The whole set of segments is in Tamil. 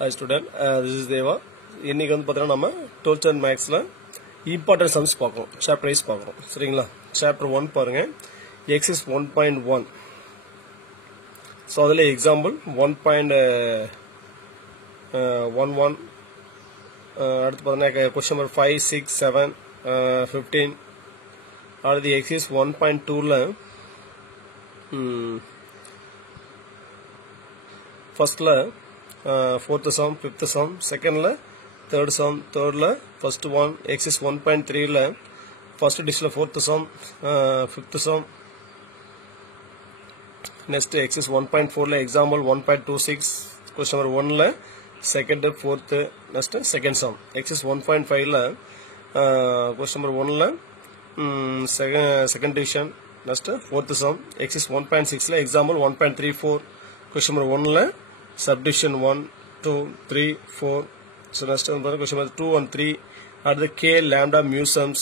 Hi student, this is Deva. இன்னைக்கு வந்து பார்த்தீங்கன்னா நம்ம 12th and Mathsல இம்பார்ட்டன்ட் சம்ஸ் பார்க்கறோம். சாப்டர் வைஸ் பார்க்கறோம். சரிங்களா? சாப்டர் 1 பாருங்க. எக்ஸர்சைஸ் 1.1. சோ அதுல எக்ஸாம்பிள் 1.11 அடுத்து பார்த்தீங்கன்னா क्वेश्चन நம்பர் 5 6 7 15 அடுத்து எக்ஸர்சைஸ் 1.2ல ஃபர்ஸ்ட்ல fourth sum, fifth sum, second la third sum, third la first one, exercise 1.3 la first dish la fourth sum, fifth sum, next exercise 1.4 la example 1.26 question number 1 la second, fourth, next second sum, exercise 1.5 la question number 1 la second division, next fourth sum, exercise 1.6 la example 1.34 question number 1 la subdivision 1 2 3 4 so next question number 2 and 3 are the k lambda mu sums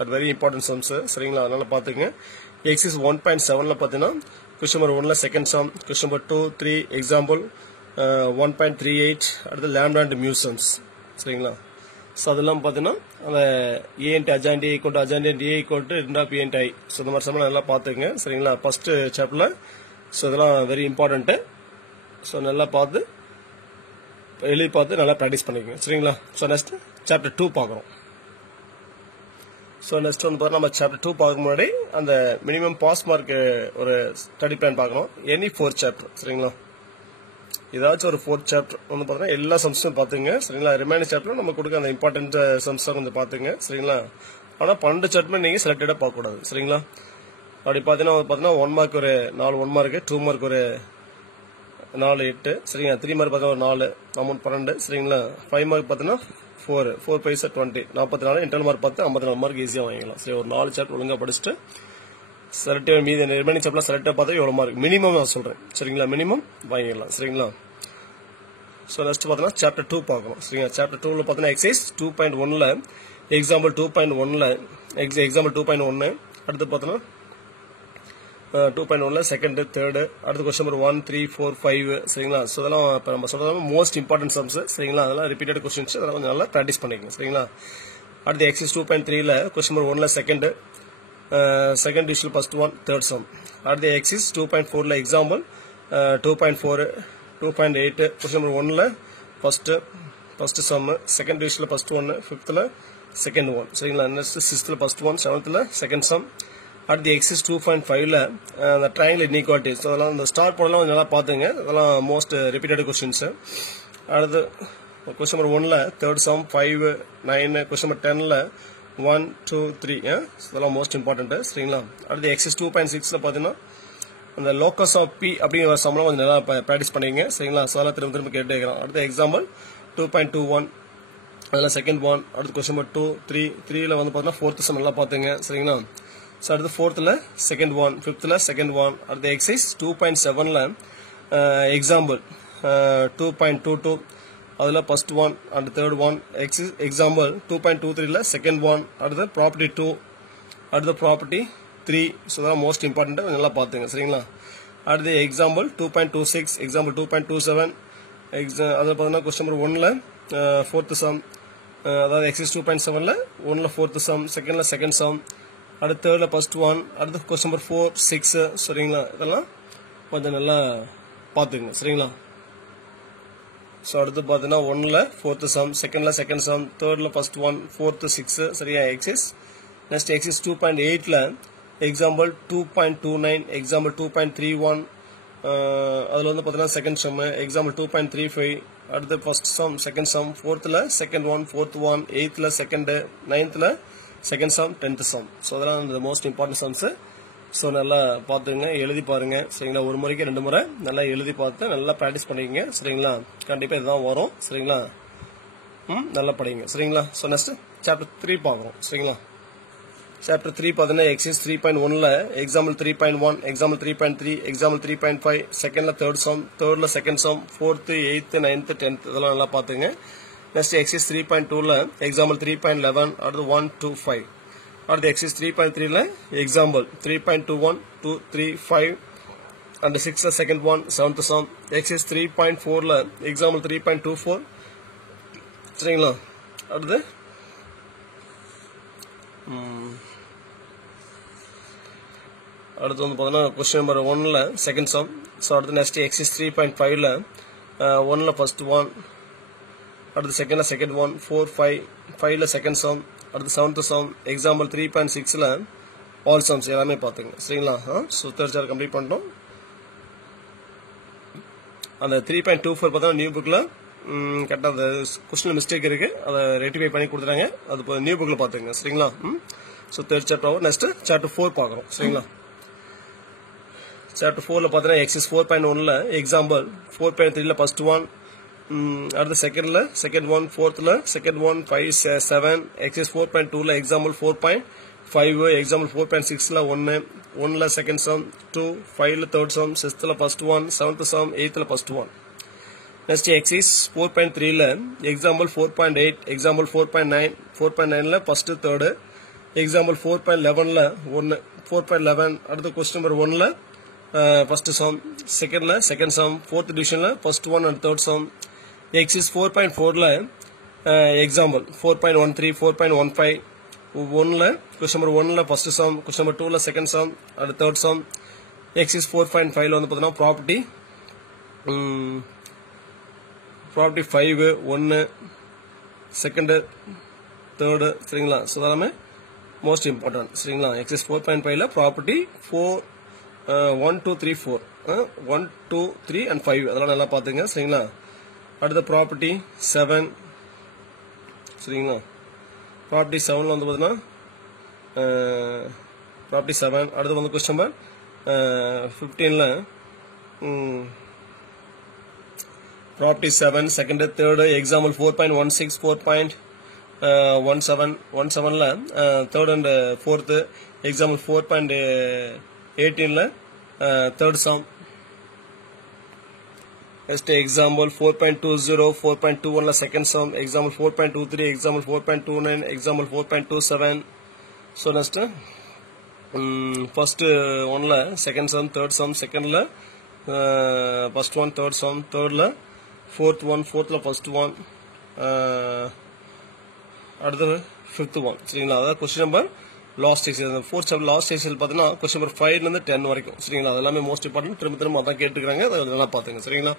are very important sums சரிங்களா அதனால பாத்துங்க exercise 1.7 ல பாத்தீனா question number 1 ல second sum question number 2 3 example 1.38 are the lambda and mu sums சரிங்களா சோ அதெல்லாம் பாத்தீனா அந்த a into adjoint a equal to adjoint a equal to end of a into i so இந்த மாதிரி சம்லாம் நல்லா பாத்துங்க சரிங்களா ஃபர்ஸ்ட் சாப்டர்ல சோ இதெல்லாம் very important so நல்லா பார்த்து எழுதி பார்த்து நல்லா பிராக்டீஸ் பண்ணிக்கங்க சரிங்களா சோ நெக்ஸ்ட் சாப்டர் 2 பார்க்கறோம் சோ நெக்ஸ்ட் வந்து பாத்தீங்கன்னா நம்ம சாப்டர் 2 பார்க்க முன்னாடி அந்த மினிமம் பாஸ் மார்க் ஒரு ஸ்டடி பிளான் பார்க்கணும் எனி 4 சாப்டர் சரிங்களா ஏதாச்சும் ஒரு 4 சாப்டர் வந்து பாத்தீங்கன்னா எல்லா சம்ஸும் பாத்துங்க சரிங்களா ரிமைனிங் சாப்டர் நம்ம கொடுக்க அந்த இம்பார்ட்டன்ட் சம்ஸ் வந்து பாத்துங்க சரிங்களா ஆனா 12 சாப்டர் நீங்க செலக்டடா பார்க்க கூடாது சரிங்களா அப்படி பாத்தீங்கன்னா 1 மார்க் ஒரு 4 1 மார்க் 2 மார்க் ஒரு 4 8 சரிங்களா 3 மார்க் பார்த்தா ஒரு 4 அமௌண்ட் 12 சரிங்களா 5 மார்க் பார்த்தா 4 பைசா 20 44 இன்டர்னல் மார்க் பார்த்து 54 மார்க் ஈஸியா வாங்கிடலாம் சரி ஒரு 4 சாப்டர் ஒழுங்கா படிச்சுட்டு செலக்டிவ் மீதி ரிமைனிங் சாப்டர் செலக்டா பார்த்தா எவ்வளவு மார்க் மினிமம் நான் சொல்றேன் சரிங்களா மினிமம் வாங்கிடலாம் சரிங்களா சோ நெக்ஸ்ட் பார்த்தா சாப்டர் 2 பார்க்கணும் சரிங்களா சாப்டர் 2 ல பார்த்தா எக்ஸர்சைஸ் 2.1 ல எக்ஸாம்பிள் 2.1 ல எக்ஸாம்பிள் 2.1 அடுத்து பார்த்தா 2.1 ல செகண்ட் தேர்ட் அடுத்த क्वेश्चन நம்பர் 1 3 4 5 சரிங்களா சோ இதெல்லாம் இப்ப நம்ம சொல்றது மோஸ்ட் இம்பார்ட்டன்ட் சம்ஸ் சரிங்களா அதெல்லாம் ரிப்பீட்டட் क्वेश्चंस அதெல்லாம் கொஞ்சம் நல்லா பிராக்டீஸ் பண்ணிக்கங்க சரிங்களா அடுத்து எக்ஸர்சைஸ் 2.3 ல क्वेश्चन நம்பர் 1 ல second division first one third sum அடுத்து எக்ஸர்சைஸ் 2.4 ல எக்ஸாம்பிள் 2.4 2.8 क्वेश्चन நம்பர் 1 ல ஃபர்ஸ்ட் சம் செகண்ட் டிவிஷன்ல ஃபர்ஸ்ட் ஒன் ஃபிஃப்த் ல செகண்ட் ஒன் சரிங்களா நெக்ஸ்ட் சிக்ஸ்த் ல ஃபர்ஸ்ட் ஒன் செவன்த் ல second sum at the exercise 2.5 la the triangle inequality so அதெல்லாம் அந்த ஸ்டார்ட் போடலாம் நல்லா பாத்துங்க அதெல்லாம் மோஸ்ட் ரிப்பீட்டட் क्वेश्चंस அடுத்து क्वेश्चन நம்பர் 1 ல தேர்ட் சம் 5 9 क्वेश्चन நம்பர் 10 ல 1 2 3 அதெல்லாம் மோஸ்ட் இம்பார்ட்டன்ட் சரிங்களா அடுத்து எக்ஸர்சைஸ் 2.6 ல பாத்தீங்கன்னா அந்த லோகஸ் ஆஃப் p அப்படிங்கிற சம்லாம் கொஞ்சம் நல்லா பிராக்டீஸ் பண்ணீங்க சரிங்களா சோலா திரும்ப கேட்டே இருக்கறோம் அடுத்து எக்ஸாம்பிள் 2.21 அதெல்லாம் செகண்ட் ஒன் அடுத்து क्वेश्चन நம்பர் 2 3 3 ல வந்து பாத்தீங்கன்னா ஃபோர்த் சம் நல்லா பாத்துங்க சரிங்களா so அடுத்து fourth ல second one fifth ல second one அடுத்து exercise 2.7 ல example 2.22 அதுல first one and third one example 2.23 ல second one அடுத்து property 2 அடுத்து property 3 so that most important நல்லா பாத்துங்க சரிங்களா அடுத்து example 2.26 example 2.27 அதுல பார்த்தா question number 1 ல fourth sum அதாவது exercise 2.7 ல 1 ல fourth sum second ல second sum அடுத்து தேர்ட்ல ஃபர்ஸ்ட் ஒன் அடுத்து क्वेश्चन நம்பர் 4 6 சரிங்களா இதெல்லாம் கொஞ்சம் நல்லா பாத்துங்க சரிங்களா சோ அடுத்து பாத்தீங்கன்னா 1 ல fourth sum செகண்ட்ல செகண்ட் sum தேர்ட்ல ஃபர்ஸ்ட் ஒன் fourth 6 சரியா எக்ஸர்சைஸ் நெக்ஸ்ட் எக்ஸர்சைஸ் 2.8 ல எக்ஸாம்பிள் 2.29 எக்ஸாம்பிள் 2.31 அதுல வந்து பாத்தீங்கன்னா செகண்ட் சம் எக்ஸாம்பிள் 2.35 அடுத்து ஃபர்ஸ்ட் சம் செகண்ட் சம் ஃபோர்த்ல செகண்ட் ஒன் ஃபோர்த் ஒன் எய்த்ல செகண்ட் நைன்த்ல second sum 10th sum so அதெல்லாம் the most important sums so நல்லா பாத்துங்க எழுதி பாருங்க சரிங்களா ஒரு முறைக்கு ரெண்டு முறை நல்லா எழுதி பார்த்து நல்லா பிராக்டீஸ் பண்ணிக்கங்க சரிங்களா கண்டிப்பா இதுதான் வரும் சரிங்களா நல்லா படிங்க சரிங்களா சோ நெக்ஸ்ட் சாப்டர் 3 பார்க்கறோம் சரிங்களா சாப்டர் 3 பாத்தீங்கன்னா எக்ஸர்சைஸ் 3.1 ல எக்ஸாம்பிள் 3.1 எக்ஸாம்பிள் 3.3 எக்ஸாம்பிள் 3.5 செகண்ட்ல தேர்ட் சம் தேர்ட்ல second sum 4th 8th 9th 10th இதெல்லாம் நல்லா பாத்துங்க next exercise 3.2 ல example 3.11 அடுத்து 1 2 5 அடுத்து exercise 3.3 ல example 3.21 2 3 5 and 6 the second one, 7th sum. Exercise 3.4 la example 3.24 சரிங்களா. அடுத்து அடுத்து வந்து பார்த்தீங்கன்னா கொஸ்டின் நம்பர் 1ல செகண்ட் சம். ஸோ அடுத்து நெக்ஸ்ட் எக்ஸைஸ் 3.5ல 1ல ஃபர்ஸ்ட் ஒன், அடுத்து செகண்ட்ல செகண்ட் ஒன், 4, 5, 5ல செகண்ட் சம், அடுத்து 7th சம். எக்ஸாம்பிள் 3.6ல ஆல் சம்ஸ் எல்லாமே பார்த்துங்க சரிங்களா. ஸோ தேர்ட் சார் கம்ப்ளீட் பண்ணிட்டோம். அந்த 3.24 பார்த்தா நியூ புக்கில் கரெக்டாக அந்த கொஸ்டின் மிஸ்டேக் இருக்கு, அதை ரெக்டிஃபை பண்ணி கொடுத்துட்டாங்க. அது இப்போ நியூ புக்கில் பார்த்துங்க சரிங்களா. So third chapter next chapter 4 பார்க்குறோம் சரிங்களா. சாப்டர் 4ல பார்த்தீங்கன்னா எக்ஸைஸ் 4.1ல எக்ஸாம்பிள் 4.3ல ஃபர்ஸ்ட் ஒன், அடுத்து செகண்ட்ல செகண்ட் ஒன், ஃபோர்த்தில் செகண்ட் ஒன், 5, 7. எக்ஸைஸ் 4.2ல எக்ஸாம்பிள் 4.5, எக்ஸாம்பிள் 4.6ல 1ல செகண்ட் சம், 2, 5ல தேர்ட் சம், 6ல ஃபர்ஸ்ட் ஒன், 7th சம், 8ல ஃபர்ஸ்ட் ஒன். நெக்ஸ்ட் எக்ஸைஸ் 4.3ல எக்ஸாம்பிள் 4.8, எக்ஸாம்பிள் 4.9, 4.9ல ஃபர்ஸ்ட் தேர்டு, எக்ஸாம்பிள் 4.11ல 1, 4.11. அடுத்து கொஸ்டின் நம்பர் 1ல ஃபர்ஸ்ட் சம், செகண்ட்ல செகண்ட் சம், ஃபோர்த் டிவிஷன்ல first one and third sum. Exercise 4.4ல எக்ஸாம்பிள் 4.13, 4.15, 1ல கொஸ்டின் நம்பர் 1ல ஃபர்ஸ்ட் சம், கொஸ்டின் நம்பர் 2ல second sum and third sum. Exercise 4.5ல வந்து பார்த்தீங்கன்னா ப்ராப்பர்ட்டி 5, 1, செகண்ட், தேர்டு சரிங்களா. ஸோ அதெல்லாமே மோஸ்ட் இம்பார்ட்டன்ட் சரிங்களா. எக்ஸைஸ் 4.5ல ப்ராப்பர்ட்டி 4, 1, 2, 3, 4, 1, 2, 3 and 5 அதெல்லாம் நல்லா பார்த்துங்க சரிங்களா. அடுத்த ப்ராப்பர்ட்டி 7 சரிங்களா. ப்ராப்பர்ட்டி 7ல வந்து பார்த்தீங்கன்னா ப்ராப்பர்ட்டி 7. அடுத்து வந்து கொஸ்டின் நம்பர் 15ல ப்ராப்பர்ட்டி 7 செகண்ட் தேர்டு, எக்ஸாம்பிள் 4.16, 4.17ல தேர்ட் அண்ட் ஃபோர்த்து, எக்ஸாம்பிள் 4.18ல தேர்ட் சம். நெக்ஸ்ட் எக்ஸாம்பிள் 4.20, 4.21ல second sum, example 4.23, example 4.29, example 4.27. So next first ஒன்ல செகண்ட் சம், தேர்ட் சம், செகண்ட்ல ஃபர்ஸ்ட் ஒன், தேர்ட் சம், தேர்ட்ல ஃபோர்த் ஒன், ஃபோர்த்ல ஃபர்ஸ்ட் ஒன், அடுத்து ஃபிஃப்த் ஒன் சரிங்களா. அதாவது question number last exercise fourth chapter last exercise பார்த்தீங்கன்னா கொஸ்டின் நம்பர் 5லேருந்து 10 வரைக்கும் சரிங்களா. அது எல்லாமே மோஸ்ட் இம்பார்ட்டன்ட், திரும்ப அதான் கேட்டுக்கிறாங்க, அதை நல்லா பார்த்துங்க சரிங்களா.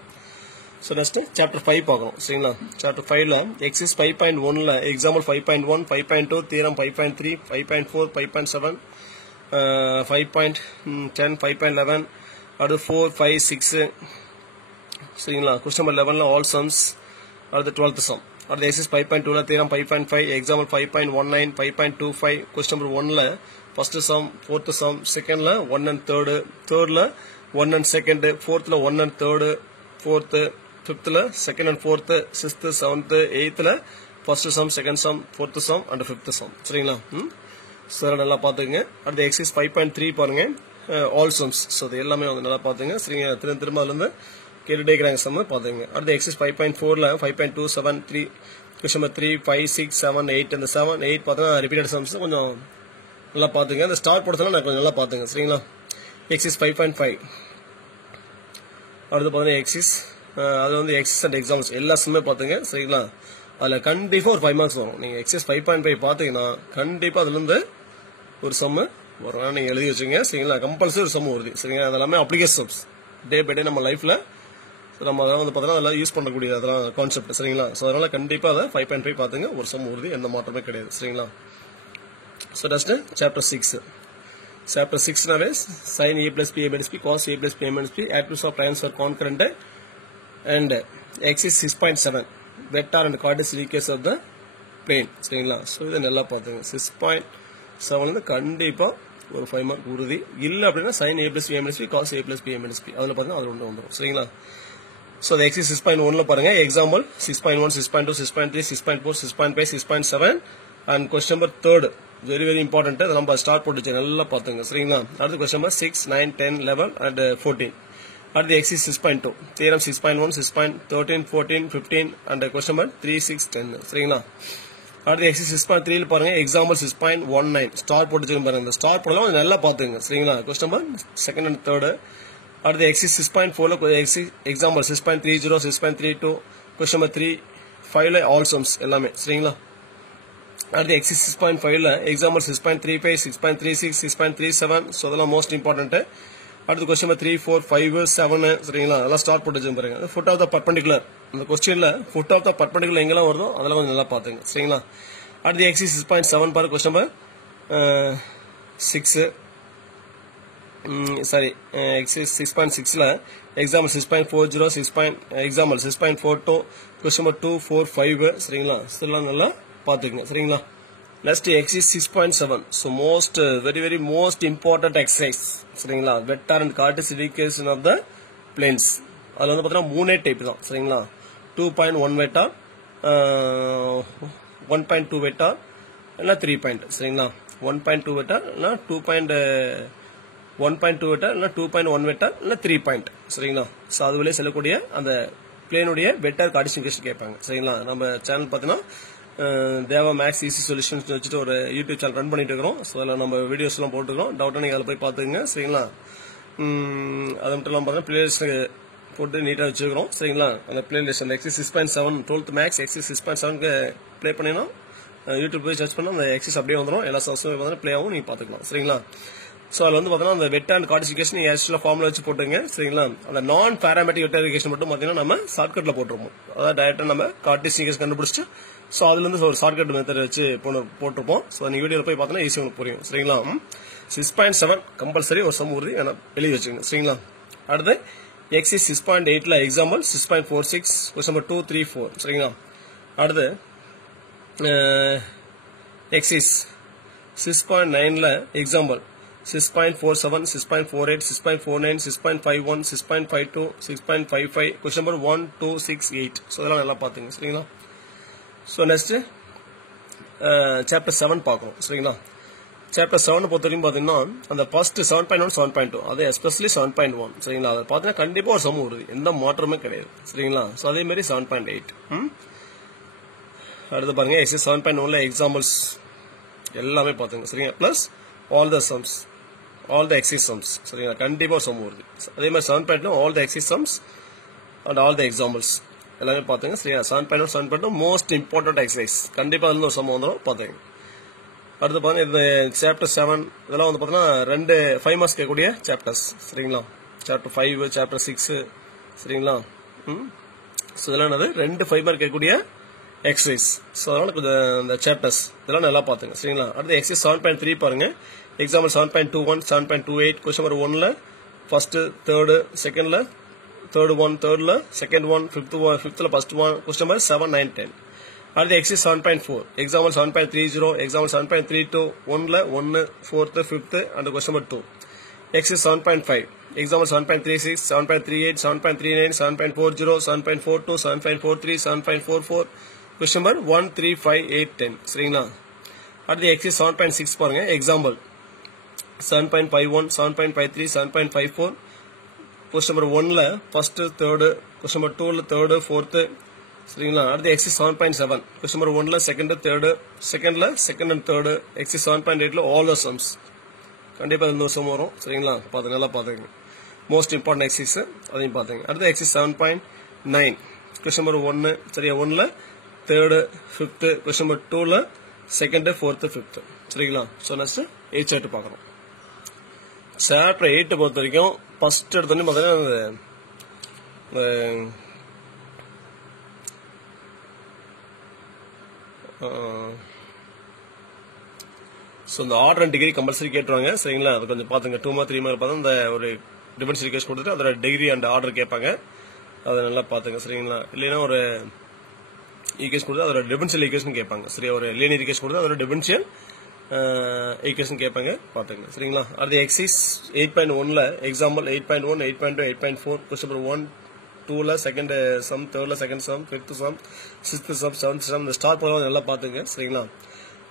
ஸோ நெக்ஸ்ட் சாப்டர் 5 பார்க்கணும் சரிங்களா. சாப்டர் 5ல எக்ஸைஸ் 5.1ல எக்ஸாம்பிள் 5.1, 5.2, தியரம் 5.3, 5.4, 5.7, 5.10, 5.11, அடுத்து 4, 5, 6 சரிங்களா. கொஸ்டின் நம்பர் 11ல ஆல் சம்ஸ், அடுத்து 12th சம். அடுத்து எக்ஸைஸ் 5.2ல தியரம் 5.5, எக்ஸாம்பிள் 5.19, 5.25, கொஸ்டின் நம்பர் 1ல ஃபர்ஸ்ட் சம், ஃபோர்த் சம், செகண்ட்ல 1 and தேர்டு, தேர்ட்ல 1 and செகண்ட், ஃபோர்த்ல 1 and தேர்டு, ஃபோர்த்து, ஃபிஃப்த்ல second and fourth, 6th, 7th, 8th first sum, second sum, fourth sum and fifth sum சரிங்களா. சார் நல்லா பார்த்துங்க. அடுத்து எக்ஸைஸ் 5.3 பாருங்க ஆல் சம்ஸ். ஸோ அது எல்லாமே வந்து நல்லா பார்த்துங்க சரிங்க. திரும்ப அதுலேருந்து கேட்டுட்டே இருக்கிறாங்க சம் பார்த்துங்க. அடுத்து எக்ஸைஸ் 5.4ல 5.27, 3, கொஸ்டின் நம்பர் 3, 5, 6, 7, 8. இந்த 7, 8 பார்த்தோன்னா ரிப்பீட்டட் சம்ஸ் கொஞ்சம் நல்லா பார்த்துங்க. அந்த ஸ்டார் போடுறதுலாம் நான் கொஞ்சம் நல்லா பார்த்துங்க சரிங்களா. எக்ஸைஸ் 5.5 அடுத்து பார்த்தீங்கன்னா எக்ஸைஸ் அது வந்து எக்ஸைஸ் அண்ட் எக்ஸாம்ஸ் எல்லா சம்மே பார்த்துங்க சரிங்களா. அதில் கண்டிப்பாக ஒரு 5 marks வரும். நீங்கள் எக்ஸைஸ் 5.5 பார்த்தீங்கன்னா கண்டிப்பாக அதுலேருந்து ஒரு சம்மு வரும். நீங்கள் எழுதி வச்சுங்க சரிங்களா. கம்பல்சரி ஒரு சம்மு வருது சரிங்களா. அதெல்லாமே அப்ளிகேஷன் சம்ஸ் டே பை டே நம்ம லைஃப்பில் நம்ம அதெல்லாம் வந்து பார்த்தீங்கன்னா அதெல்லாம் யூஸ் பண்ணக்கூடிய அதெல்லாம் கான்செப்ட் சரிங்களா. ஸோ அதனால கண்டிப்பாக அதை 5.5 பார்த்துங்க, ஒரு சம் வருது, எந்த மாற்றமே கிடையாது சரிங்களா. So next chapter 6. சாப்டர் 6நாவே sin a plus b minus b, cos a plus b minus b, attributes of transfer concurrent and exercise 6.7 vector and coordinate sequence of the plane சரிங்களா. ஸோ இதை நல்லா பார்த்துங்க. 6.7 கண்டிப்பாக ஒரு 5 mark உறுதி. இல்லை அப்படின்னா sin a plus b minus b, cos a plus b minus b அதில் பார்த்தீங்கன்னா அது ஒன்று வந்துடும் சரிங்களா. ஸோ அது எக்ஸைஸ் 6.1ல பாருங்க example 6.1, 6.2, 6.3, 6.4, 6.5, 6.7 and question number 3 very very important. அதை நம்ம ஸ்டார்ட் போட்டுச்சு நல்லா பார்த்துங்க சரிங்களா. அடுத்து கொஸ்டின் நம்பர் 6, 9, 10, 11 அண்ட் 14. அடுத்து exercise 6.2 theorem 6.1, 6.13, 14, 15 and question number 3, 6, 10 சரிங்களா. அடுத்து எக்ஸைஸ் 6.3ல பாருங்க எக்ஸாம்பிள் 6.19 ஸ்டார் போட்டுச்சு பாருங்க. இந்த ஸ்டார் போடலாம் நல்லா பார்த்துங்க சரிங்களா. Question number second and third, அடுத்து எக்ஸைஸ் 6.4 எக்ஸாம்பிள் 6.30 6.32 கொஸ்டின் நம்பர் 3 5ல ஆல் சம்ஸ் எல்லாமே சரிங்களா. அடுத்து எக்ஸைஸ் 6.5ல எக்ஸாம்பிள் 6.35 6.36 6.37 ஸோ அதெல்லாம் மோஸ்ட் இம்பார்ட்டன்ட். அடுத்து கொஸ்டின் நம்பர் 3 4 5 7 சரிங்களா, அதெல்லாம் ஸ்டார்ட் போட்டு வச்சு பாருங்க. ஃபுட் ஆஃப் த பர்பெண்டிகுலர் அந்த கொஸ்டின்ல ஃபுட் ஆஃப் த பர்பெண்டிகுலர் எங்கெல்லாம் வருதோ அதெல்லாம் கொஞ்சம் நல்லா பாத்துங்க சரிங்களா. அடுத்து எக்ஸைஸ் 6.7 பாரு கொஸ்டின் நம்பர் 6 சாரி எக்ஸைஸ் 6.6ல எக்ஸாம்பிள் 6.40 எக்ஸாம்பிள் 6.42 கொஸ்டின் நம்பர் 2 4 5 சரிங்களா, இதெல்லாம் நல்லா பாத்துக்கங்க சரிங்களா. Next exercise 6.7 so most very most important exercise சரிங்களா. Vector and Cartesian equation of the planes. அதுல வந்து பாத்தீங்கன்னா 3 டைப் தான் சரிங்களா. 2.1 வெக்டார் 1.2 வெக்டார் இல்ல 3 பாயிண்ட் சரிங்களா. 1.2 வெக்டார் இல்ல 1.2 வெக்டார் இல்ல 2.1 வெக்டார் இல்ல 3 பாயிண்ட் சரிங்களா. ஸோ அதுவரை செல்லக்கூடிய அந்த பிளேனுடைய வெக்டார் கார்ட்டீசியன் ஈக்குவேஷன் கேட்பாங்க சரிங்களா. நம்ம சேனல் பாத்தீங்கன்னா தேவா மேக்ஸ் ஈஸி சொல்யூஷன்ஸ் வச்சுட்டு ஒரு யூடியூப் சேனல் ரன் பண்ணிட்டு இருக்கிறோம். ஸோ அதில் நம்ம வீடியோஸ் எல்லாம் போட்டுருக்கோம். டவுட்டாக நீங்கள் அதில் போய் பார்த்துக்குங்க சரிங்களா. அது மட்டும் இல்லாமல் பார்த்தீங்கன்னா பிளேலிஸ்ட் போட்டு நீட்டாக வச்சுக்கிறோம் சரிங்களா. அந்த பிளேலிஸ்ட் அந்த எக்ஸைஸ் 6.7 12th மேக்ஸ் எக்ஸைஸ் 6.7க்கு ப்ளே பண்ணினா யூடியூப் போய் சர்ச் பண்ணால் அந்த எக்ஸைஸ் அப்படியே வந்துடும். எல்லா சம்ஸும் பார்த்தீங்கன்னா ப்ளே ஆகும், நீங்கள் பார்த்துக்கலாம் சரிங்களா. ஸோ அதில் வந்து பார்த்தீங்கன்னா அந்த வெக்டார் அண்ட் கார்ட்டீசியன் ஈக்குவேஷன் நீங்கள் ஆக்சுவலாக ஃபார்முலா வச்சு போட்டுங்க சரிங்களா. அந்த நான் பேராமெட்ரிக் வெக்டார் ஈக்குவேஷன் மட்டும் பார்த்தீங்கன்னா நம்ம ஷார்ட்கட்டில் போட்டுருப்போம். அதாவது டைரெக்டாக நம்ம கார்ட்டீசியன் ஈக்குவேஷன் கண்டுபிடிச்சு ஸோ அதுல இருந்து ஒரு ஷார்ட்கட் மெத்தட் வச்சு போட்டிருப்போம். ஸோ நீங்க வீடியோவில் போய் பார்த்தீங்கன்னா ஈஸியாக உங்களுக்கு புரியும் சரிங்களா. 6.7 கம்பல்சரி ஒரு சம் உறுதி எழுதி வச்சுக்கோங்க சரிங்களா. அடுத்து எக்ஸைஸ் 6.8ல எக்ஸாம்பிள் 6.46 கொஸ்டின் நம்பர் 2 3 4 சரிங்களா. அடுத்து எக்ஸைஸ் 6.9ல எக்ஸாம்பிள் 6.47 6.48 6.49 6.51 6.52 6.55 கொஸ்டின் நம்பர் 1 2 6 8 ஸோ இதெல்லாம் நல்லா பார்த்துங்க சரிங்களா. ஸோ நெக்ஸ்ட் சாப்டர் 7 பார்க்கணும் சரிங்களா. சாப்டர் 7 பொறுத்த வரைக்கும் பார்த்தீங்கன்னா அந்த ஃபர்ஸ்ட் 7.1 7.2 அது எஸ்பெஷலி 7.1 சரிங்களா. அதை பார்த்தீங்கன்னா கண்டிப்பாக ஒரு சம் வருது, எந்த மாற்றமே கிடையாது சரிங்களா. ஸோ அதே மாதிரி 7.8 அடுத்து பாருங்க எக்ஸைஸ் 7.1ல எக்ஸாம்பிள்ஸ் எல்லாமே பார்த்துங்க சரிங்களா. Plus all the sums all the exercise sums சரிங்களா, கண்டிப்பாக ஒரு சம் வருது. அதே மாதிரி 7.2 all the exercise sums and all the examples எல்லாமே பார்த்துங்க சரியா. 7.1 மோஸ்ட் இம்பார்ட்டன்ட் எக்ஸசைஸ் கண்டிப்பாக இருந்து ஒரு சம்பவம் வந்துடும் பார்த்துங்க. அடுத்து பாருங்க இந்த சாப்டர் 7 இதெல்லாம் வந்து பார்த்தீங்கன்னா 2 5 மார்க்ஸ் கேட்கக்கூடிய சாப்டர்ஸ் சரிங்களா. சாப்டர் 5 சாப்டர் 6 சரிங்களா. ஸோ இதெல்லாம் என்னது 2 5 மார்க் கேட்கக்கூடிய எக்ஸசைஸ். ஸோ அதனால கொஞ்சம் இந்த சாப்டர்ஸ் இதெல்லாம் நல்லா பார்த்துங்க சரிங்களா. அடுத்து எக்ஸசைஸ் 7.3 பாருங்க எக்ஸாம்பிள் 7.21 7.28 கொஸ்டின் நம்பர் 1ல ஃபர்ஸ்ட் தேர்டு செகண்ட்ல third one thirdல second one fifthல first one question number 7 9 10 அடுத்து exercise 7.4 example 7.30 example 7.32 1ல 1 4th 5th and question number 2 exercise 7.5 example 7.36 7.38 7.39 7.40 7.42 7.43 7.44 question number 1 3 5 8 10 சரிங்களா. அடுத்து exercise 7.6 பாருங்க example 7.51 7.53 7.54 question number 1ல first third question number 2ல third fourth சரிங்களா. அடுத்து exercise 7.7 question number 1ல second third secondல second and third exercise 7.8ல all the sums கண்டிப்பா இந்த சம் வரும் சரிங்களா. பாத்து நல்லா பாத்துங்க மோஸ்ட் இம்பார்ட்டன்ட் எக்ஸசைஸ் அதையும் பாத்துங்க. அடுத்து exercise 7.9 question number 1 சரியா 1ல third fifth question number 2ல second fourth fifth சரிங்களா. சோ நெக்ஸ்ட் 8 சாப்டர் பார்க்கறோம். சாப்டர் 8 பொறுத்த வரைக்கும் ஃபர்ஸ்ட் எடுத்தோன்னே பார்த்தீங்கன்னா ஸோ இந்த ஆர்டர் அண்ட் டிகிரி கம்பல்சரி கேட்டுருவாங்க சரிங்களா. அது கொஞ்சம் பார்த்துங்க 2 மார்க் 3 மார்க் பார்த்தா இந்த ஒரு டிஃபரன்ஸ் ஈக்குவேஷன் கொடுத்துட்டு அதோட டிகிரி அண்ட் ஆர்டர் கேட்பாங்க, அதை நல்லா பார்த்துங்க சரிங்களா. இல்லைன்னா ஒரு ஈக்குவேஷன் கொடுத்து அதோட டிஃபரன்ஷியல் ஈக்குவேஷன் கேட்பாங்க சரியா. ஒரு லீனியர் ஈக்குவேஷன் கொடுத்து அதோட டிஃபரன்ஷியல் ஈக்குவேஷன் கேட்பாங்க பார்த்துங்க சரிங்களா. அடுத்து எக்ஸைஸ் 8.1ல எக்ஸாம்பிள் 8.1 8.2 8.4 கொஸ்டின் நம்பர் 1 2ல செகண்ட் சம் தேர்ட்ல second sum fifth sum sixth sum seventh sum இந்த ஸ்டார் ப்ராப்ளம் நல்லா பார்த்துங்க சரிங்களா.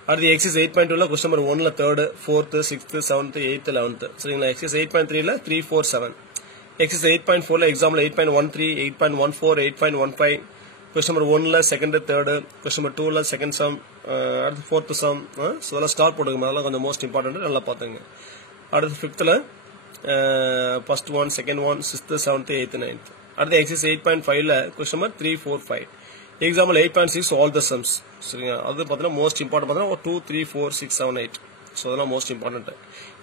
அடுத்து எக்ஸைஸ் 8.2ல கொஸ்டின் நம்பர் 1ல third fourth sixth seventh eighth 11th சரிங்களா. எக்ஸைஸ் 8.3ல 3 4 7 எக்ஸைஸ் 8.4ல எக்ஸாம்பிள் 8.13 8.14 8.15 கொஸ்டின் நம்பர் 1ல செகண்ட் தேர்ட் கொஸ்டின் நம்பர் 2ல செகண்ட் சம் அடுத்து ஃபோர்த் சம். ஸோ அதெல்லாம் ஸ்டார் போட்டுங்க, அதெல்லாம் கொஞ்சம் மோஸ்ட் இம்பார்ட்டன்ட் நல்லா பார்த்துங்க. அடுத்து ஃபிஃப்த்ல first one, second one, 6th, 7th, 8th, 9th. அடுத்து எக்ஸசைஸ் 8.5ல question number 3, 4, 5. Example 8.6 all the sums. சரிங்களா, அது பார்த்தீங்கன்னா மோஸ்ட் இம்பார்ட்டன்ட் பார்த்தீங்கன்னா 2, 3, 4, 6, 7, 8. ஸோ அதெல்லாம் மோஸ்ட் இம்பார்ட்டன்ட்.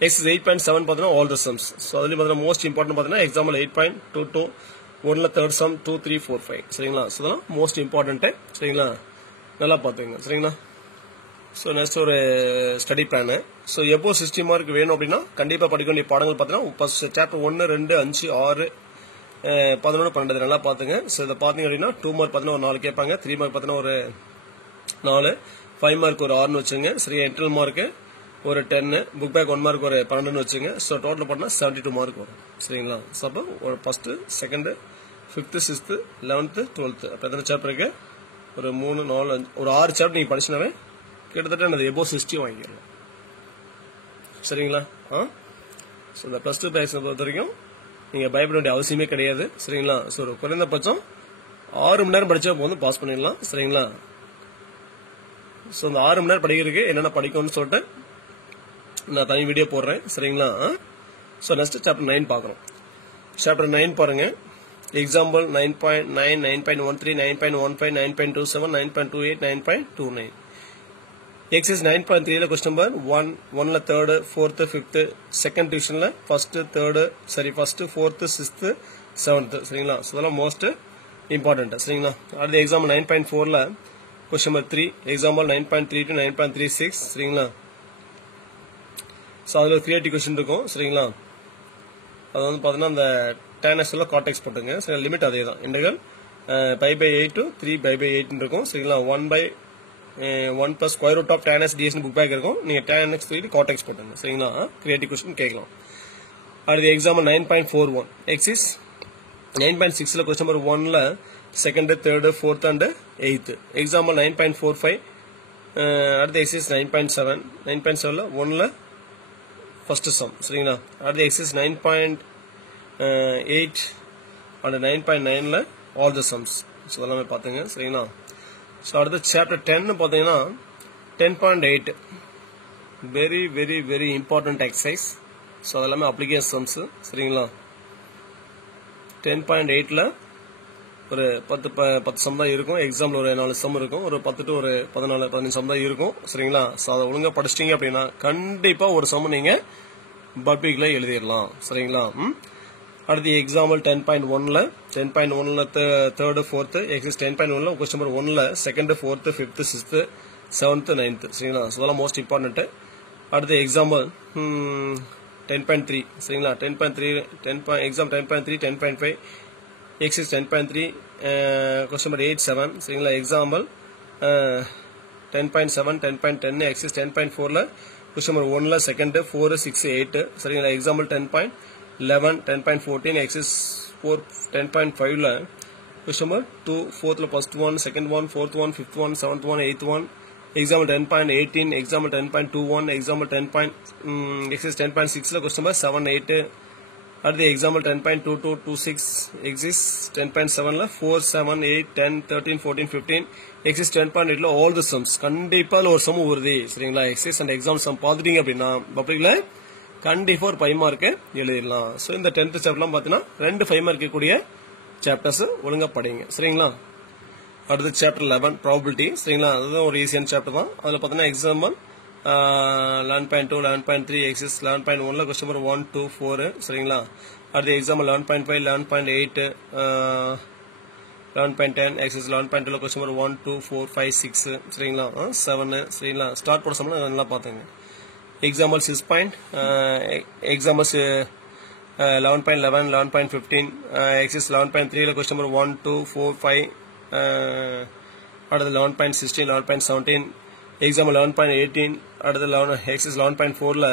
எக்ஸசைஸ் 8.7 பார்த்தீங்கன்னா ஆல் த சம்ஸ். ஸோ அதுலேயும் பார்த்தீங்கன்னா மோஸ்ட் இம்பார்ட்டன்ட் பார்த்தீங்கன்னா எக்ஸாம்பிள் 8.22 1ல தேர்ட் சம் 2, 3, 4, 5. சரிங்களா, ஸோ அதெல்லாம் மோஸ்ட் இம்பார்ட்டன்ட்டு. சரிங்களா, நல்லா பார்த்துங்க. சரிங்களா, ஸோ நெக்ஸ்ட் ஒரு ஸ்டடி பிளானு. ஸோ எப்போ 60 மார்க் வேணும் அப்படின்னா கண்டிப்பாக படிக்க வேண்டிய பாடங்கள் பார்த்தீங்கன்னா ஃபர்ஸ்ட் சாப்டர் 1, 2, 5, 6, 11, 12 நல்லா பார்த்துங்க. ஸோ இதை பார்த்தீங்க அப்படின்னா 2 மார்க் பார்த்தீங்கன்னா ஒரு 4 கேட்பாங்க, 3 மார்க் பார்த்தீங்கன்னா ஒரு 4, 5 மார்க் ஒரு 6ன்னு வச்சுங்க. சரியா, இன்டர்னல் மார்க்கு ஒரு 10, புக் பேக் 1 மார்க் ஒரு 12ன்னு வச்சுங்க. ஸோ டோட்டல் பார்த்தீங்கன்னா 72 மார்க் வரும். சரிங்களா, ஸோ அப்போ ஒரு first, second, 5th, 6th, 11th, 12th அப்போ எத்தனை சாப்டர் இருக்கு? ஒரு 3, 4, 5 ஒரு 6 சாப்டர் நீங்கள் படிச்சுனாவே கிட்டத்தட்ட அந்த எபோ 60 வாங்கிக்கலாம். சரிங்களா, ஸோ இந்த ப்ளஸ் 2 பேக்ஸை பொறுத்த வரைக்கும் நீங்கள் பயப்பட வேண்டிய அவசியமே கிடையாது. சரிங்களா, ஸோ ஒரு குறைந்தபட்சம் 6 மணி நேரம் படித்தா போதும், பாஸ் பண்ணிடலாம். சரிங்களா, ஸோ இந்த 6 மணி நேரம் படிக்கிறதுக்கு என்னென்ன படிக்கணும்னு சொல்லிட்டு நான் தனி வீடியோ போடுறேன். சரிங்களா, ஸோ நெக்ஸ்ட் சாப்டர் 9 பார்க்குறோம். சாப்டர் 9 பாருங்க. Example 9.9, 9.13, 9.15, 9.27, 9.28, 9.29. Exercise 9.3 question number 1, 1ல 3rd, 4th, 5th, second divisionல 1st, 3rd, 4th, 6th, 7th. சரிங்களா, ஸோ அதெல்லாம் மோஸ்ட் இம்பார்ட்டன்ட். சரிங்களா, அடுத்த எக்ஸாம்பிள் 9.4ல question number 3, எக்ஸாம்பிள் 9.3 to 9.36. சரிங்களா, ஸோ அதில் கிரியேட்டிவ் கொஸ்டின் இருக்கும். சரிங்களா, அது வந்து பார்த்தீங்கன்னா அந்த tan x cot x போட்டுங்க. சரி, லிமிட் அதே தான், இன்டெக்ரல் π/8 to 3π/8 இருக்கும். சரிங்களா, 1 plus square root of tan x ds book back இருக்கும். நீங்கள் tan x தூக்கி cot x போட்டுங்க. சரிங்களா, கிரியேட்டிவ் கொஸ்டின் கேட்கலாம். அடுத்து எக்ஸாம்பிள் 9.41 எக்ஸைஸ் 9.6ல கொஸ்டின் நம்பர் 1ல second, third, 4th and 8th. Example 9.45 அடுத்து எக்ஸைஸ் 9.7, 9.7ல 1ல ஃபர்ஸ்ட் சம். சரிங்களா, அடுத்து எக்ஸைஸ் 9.8 அண்ட் 9.9ல ஆல் த சம்ஸ். ஸோ எல்லாமே பார்த்துங்க. சரிங்களா, ஸோ அடுத்து சாப்டர் 10 பார்த்தீங்கன்னா 10.8 very very very important exercise. So அதெல்லாமே அப்ளிகேஷன் சம்ஸ். சரிங்களா, 10.8ல ஒரு 10 சம் தான் இருக்கும். எக்ஸாம்பிள் ஒரு 4 சம் இருக்கும். ஒரு 10 to ஒரு 14, 15 சம் தான் இருக்கும். சரிங்களா, ஸோ அதை ஒழுங்காக படிச்சிட்டிங்க அப்படின்னா கண்டிப்பாக ஒரு சம் நீங்கள் பப்ளிக்கில் எழுதிடலாம். சரிங்களா, அடுத்து எக்ஸாம்பிள் 10.1ல 3rd, 4th, எக்ஸைஸ் 10.1ல கொஸ்டின் நம்பர் 1ல second, 4th, 5th, 6th, 7th, 9th. சரிங்களா, ஸோ அதெல்லாம் மோஸ்ட் இம்பார்ட்டன்ட்டு. அடுத்து எக்ஸாம்பிள் 10.3. சரிங்களா, 10.3 எக்ஸாம் 10.3, 10.5 எக்ஸைஸ் 10.3 கொஸ்டின் நம்பர் 8, 7. சரிங்களா, எக்ஸாம்பிள் 10.7, 10.10 எக்ஸைஸ் 10.4ல கொஸ்டின் நம்பர் 1ல செகண்ட், 4, 6, 8. சரிங்களா, எக்ஸாம்பிள் 10.11, 10.14 எக்ஸைஸ் 10.5ல question number 2, 4th first one, second one, 4th one, 5th one, 7th one, 8th one. Example 10.18, example 10.21, example exercise 10.6ல கொஸ்டின் நம்பர் 7, 8. அடுத்து எக்ஸாம்பிள் 10.22, 26 எக்ஸைஸ் 10.7ல 4, 7, 8, 10, 13, 14, 15 எக்ஸைஸ் 10.8ல ஆல் தி சம்ஸ். கண்டிப்பாக ஒரு சம் வருது. சரிங்களா, எக்ஸைஸ் அண்ட் எக்ஸாம் சம் பார்த்துட்டீங்க அப்படின்னா பப்ளிக்ல கண்டிப்பாக ஒரு 5 மார்க்கு எழுதிடலாம். ஸோ இந்த 10th சாப்டர்லாம் பார்த்தீங்கன்னா 2 5 மார்க் கூடிய சாப்டர்ஸ் ஒழுங்காக படிங்க. சரிங்களா, அடுத்து சாப்டர் 11 ப்ராபபிலிட்டி. சரிங்களா, அதுதான் ஒரு ஈஸியான சாப்டர் தான். அதில் பார்த்தீங்கன்னா எக்ஸாம்பிள் 11.2, 11.3 எக்ஸைஸ் 11.1ல கொஸ்டின் நம்பர் 1, 2, 4. சரிங்களா, அடுத்து எக்ஸாம்பிள் 11.5, 11.8, 11.10 எக்ஸைஸ் 11.2ல கொஸ்டின் நம்பர் 1, 2, 4, 5, 6. சரிங்களா, 7. சரிங்களா, ஸ்டார்ட் போட சம்னா நல்லா பார்த்துங்க. எக்ஸாம்பிள் 6 எக்ஸாம்பிள்ஸ் 11.11, 11.15 எக்ஸைஸ் 11.3ல கொஸ்டின் நம்பர் 1, 2, 4, 5. அடுத்து 11.16, 11.17 எக்ஸாம்பிள் 11.18. அடுத்து எக்ஸைஸ் 11.4ல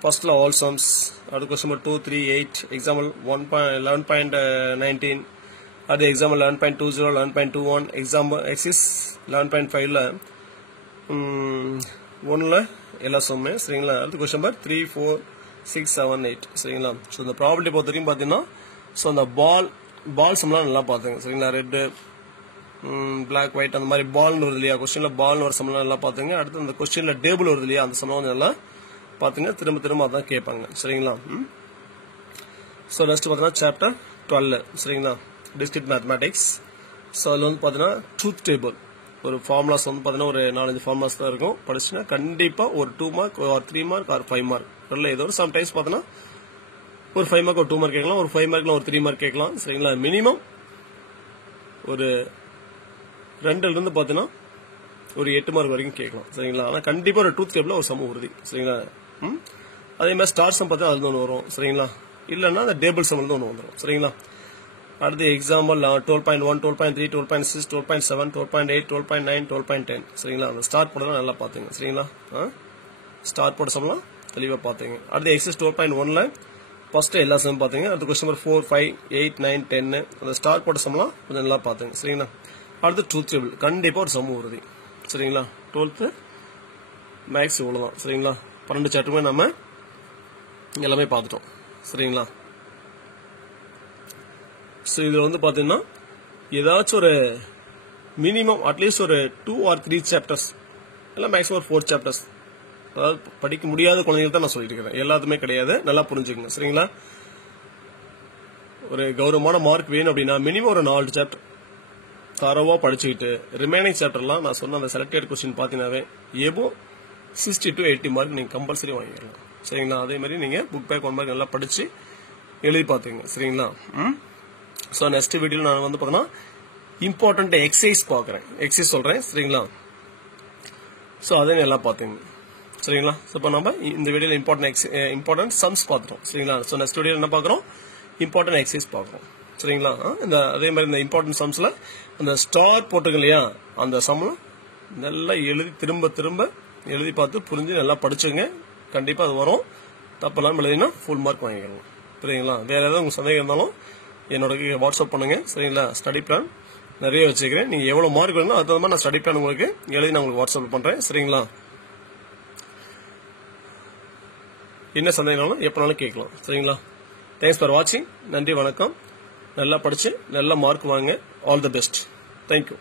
ஃபர்ஸ்ட்ல ஆல் சம்ஸ். அடுத்து கொஸ்டின் நம்பர் 2, 3, 8 எக்ஸாம்பிள் 11.19. அடுத்து எக்ஸாம்பிள் 11.20, 11.21 எக்ஸாம்பிள் எக்ஸைஸ் 11.5ல 1ல எல்லா சம்மே. சரிங்களா, அடுத்து கொஸ்டின் நம்பர் 3, 4, 6, 7, 8. சரிங்களா, ஸோ இந்த ப்ராபபிலிட்டி பொறுத்த வரைக்கும் பார்த்தீங்கன்னா ஸோ அந்த பால் சம்லாம் நல்லா பார்த்துங்க. சரிங்களா, ரெட்டு, பிளாக், ஒயிட் அந்த மாதிரி பால்னு வருது இல்லையா, கொஸ்டின்ல பால்னு வர சம்லாம் நல்லா பார்த்துங்க. அடுத்து அந்த கொஸ்டின்ல டேபிள் வருது இல்லையா, அந்த சம்லாம் நல்லா பார்த்துங்க. திரும்ப திரும்ப அதான் கேட்பாங்க. சரிங்களா, ஸோ நெக்ஸ்ட் பார்த்தீங்கன்னா சாப்டர் 12 சரிங்களா, டிஸ்கிரிட் மேத்தமேட்டிக்ஸ். ஸோ அதில் வந்து பார்த்தீங்கன்னா ட்ரூத் டேபிள் ஒரு ஃபார்முலாஸ் வந்து பார்த்தீங்கன்னா ஒரு 4-5 ஃபார்முலாஸ் தான் இருக்கும். படிச்சுன்னா கண்டிப்பாக ஒரு 2 மார்க் ஒரு 3 மார்க் ஒரு 5 மார்க் இல்லை ஏதோ ஒரு சம்டைம்ஸ் பார்த்தீங்கன்னா ஒரு 5 மார்க் ஒரு 2 மார்க் கேட்கலாம், ஒரு 5 மார்க்ல ஒரு 3 மார்க் கேட்கலாம் சரிங்களா. மினிமம் ஒரு 2லிருந்து பார்த்தீங்கன்னா ஒரு 8 மார்க் வரைக்கும் கேட்கலாம் சரிங்களா. ஆனால் கண்டிப்பாக ஒரு ட்ரூத் டேபிள் ஒரு சம உறுதி சரிங்களா. அதே மாதிரி ஸ்டார் சம் பார்த்தா அதுல ஒன்று வரும் சரிங்களா, இல்லைன்னா அந்த டேபிள் சம்ல ஒன்று வந்துடும் சரிங்களா. அடுத்து எக்ஸாம்பிள் 12.1, 12.3, 12.6, 12.7, 12.8, 12.9, 12.10 சரிங்களா. அந்த ஸ்டார்ட் போடலாம் நல்லா பார்த்துங்க சரிங்களா. ஸ்டார்ட் போட சம்லாம் தெளிவாக பார்த்துங்க. அடுத்து எக்ஸஸ் 12.1ல ஃபர்ஸ்ட் எல்லா சம் பார்த்துங்க. அடுத்து கொஸ்டின் நம்பர் 4, 5, 8, 9, 10 அந்த ஸ்டார்ட் போட சம்லாம் கொஞ்சம் நல்லா பார்த்துங்க சரிங்களா. அடுத்து ட்ரூத் டேபிள் கண்டிப்பாக ஒரு சம உறுதி சரிங்களா. 12th மேக்ஸ் இவ்வளோதான் சரிங்களா. 12 சாப்டருமே நம்ம எல்லாமே பார்த்துட்டோம் சரிங்களா. ஸோ இதில் வந்து பார்த்தீங்கன்னா ஏதாச்சும் ஒரு மினிமம் அட்லீஸ்ட் ஒரு 2 or 3 சாப்டர்ஸ் இல்லை மேக்ஸிமம் ஒரு 4 சாப்டர்ஸ், அதாவது படிக்க முடியாத குழந்தைகள் தான் நான் சொல்லியிருக்கிறேன், எல்லாத்துமே கிடையாது, நல்லா புரிஞ்சுக்கங்க சரிங்களா. ஒரு கௌரவமான மார்க் வேணும் அப்படின்னா மினிமம் ஒரு 4 சாப்டர் தரவாக படிச்சுக்கிட்டு ரிமைனிங் சாப்டர்லாம் நான் சொன்ன அந்த செலக்டட் கொஸ்டின் பார்த்தீங்கன்னாவே எபோ 60 to 80 மார்க் நீங்கள் கம்பல்சரி வாங்கிடலாம் சரிங்களா. அதே மாதிரி நீங்கள் புக் பேக் 1 மார்க் நல்லா படித்து எழுதி பார்த்துங்க சரிங்களா. ஸோ நெக்ஸ்ட் வீடியோவில் நான் வந்து பார்த்தீங்கன்னா இம்பார்ட்டன்ட் எக்ஸசைஸ் பார்க்குறேன், எக்ஸசைஸ் சொல்கிறேன் சரிங்களா. ஸோ அதையும் நல்லா பார்த்துங்க சரிங்களா. ஸோ இப்போ நம்ம இந்த வீடியோவில் இம்பார்ட்டன்ட் சம்ஸ் பார்த்துட்டோம் சரிங்களா. ஸோ நெக்ஸ்ட் வீடியோவில் என்ன பார்க்குறோம், இம்பார்ட்டன்ட் எக்ஸசைஸ் பார்க்குறோம் சரிங்களா. இந்த அதே மாதிரி இந்த இம்பார்ட்டன்ட் சம்ஸில் அந்த ஸ்டார் போட்டுங்க இல்லையா, அந்த சம்மில் நல்லா எழுதி திரும்ப திரும்ப எழுதி பார்த்து புரிஞ்சு நல்லா படிச்சுங்க, கண்டிப்பாக அது வரும். தப்பெல்லாம் எழுதினா ஃபுல் மார்க் வாங்கிக்கலாம் சரிங்களா. வேறு ஏதாவது உங்கள் சந்தேகம் இருந்தாலும் என்னோட வாட்ஸ்அப் பண்ணுங்க சரிங்களா. ஸ்டடி பிளான் நிறைய வச்சுக்கிறேன், நீங்கள் எவ்வளோ மார்க் வேணும் அது மாதிரி நான் ஸ்டடி பிளான் உங்களுக்கு எழுதி நான் உங்களுக்கு வாட்ஸ்அப் பண்ணுறேன் சரிங்களா. என்ன சந்தேகம்னாலும் எப்போனாலும் கேட்கலாம் சரிங்களா. தேங்க்ஸ் ஃபார் வாட்சிங். நன்றி வணக்கம். நல்லா படிச்சு நல்ல மார்க் வாங்க. All the best. தேங்க்யூ.